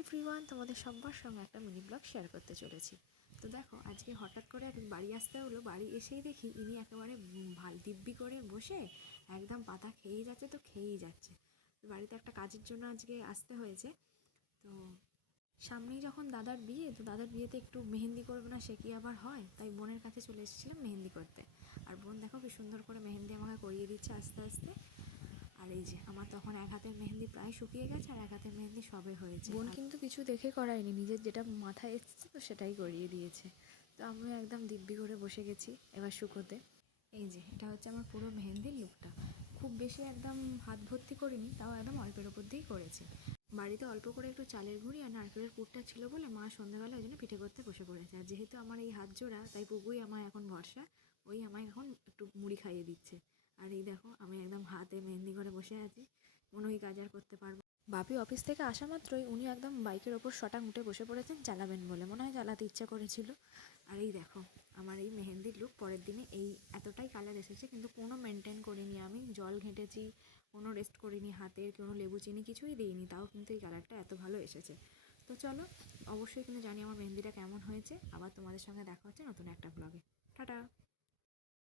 Everyone, তোমাদের সবার সঙ্গে একটা মিনি ব্লগ শেয়ার করতে চলেছি। তো দেখো, আজকে হঠাৎ করে বাড়ি আসতে হলো। বাড়ি এসেই দেখি ইনি একেবারে দিব্যি করে বসে একদম পাতা খেয়েই যাচ্ছে, তো খেয়েই যাচ্ছে। বাড়িতে একটা কাজের জন্য আজকে আসতে হয়েছে। তো সামনেই যখন দাদার বিয়ে, তো দাদার বিয়েতে একটু মেহেন্দি করবে না, সে কি আবার হয়? তাই বোনের কাছে চলে এসেছিলাম মেহেন্দি করতে। আর বোন দেখো কি সুন্দর করে মেহেন্দি আমাকে করিয়ে দিচ্ছে আস্তে আস্তে। আর এই যে আমার তখন এক হাতের মেহেন্দি প্রায় শুকিয়ে গেছে, আর এক হাতের মেহেন্দি সবে হয়েছে। বোন কিন্তু কিছু দেখে করায়নি, নিজের যেটা মাথায় এসেছে তো সেটাই করিয়ে দিয়েছে। তো আমিও একদম দিব্যি করে বসে গেছি এবার শুকোতে। এই যে এটা হচ্ছে আমার পুরো মেহেন্দির লুকটা। খুব বেশি একদম হাত ভর্তি করিনি, তাও একদম অল্পের ওপর দিয়েই করেছি। বাড়িতে অল্প করে একটু চালের গুঁড়ি আর নারকেলের পুরটা ছিল বলে মা সন্ধ্যাবেলা ওই জন্য পিঠে করতে বসে পড়েছে। আর যেহেতু আমার এই হাত জোড়া, তাই পুকুই আমার এখন ভরসা। ওই আমায় এখন একটু মুড়ি খাইয়ে দিচ্ছে। আর এই দেখো আমি একদম হাতে মেহেন্দি করে বসে আছি, মনে হয় কাজ আর করতে পারবো। বাপি অফিস থেকে আসা মাত্রই উনি একদম বাইকের ওপর শটাং উঠে বসে পড়েছেন, চালাবেন বলে, মনে হয় চালাতে ইচ্ছা করেছিল। আর এই দেখো আমার এই মেহেন্দির লুক পরের দিনে এই এতটাই কালার এসেছে, কিন্তু কোনো মেনটেন করিনি, আমি জল ঘেঁটেছি, কোনো রেস্ট করিনি, হাতের কোনো লেবু চিনি কিছুই দিইনি, তাও কিন্তু এই কালারটা এত ভালো এসেছে। তো চলো, অবশ্যই কিন্তু জানি আমার মেহেন্দিটা কেমন হয়েছে। আবার তোমাদের সঙ্গে দেখা হচ্ছে নতুন একটা ব্লগে। টাটা।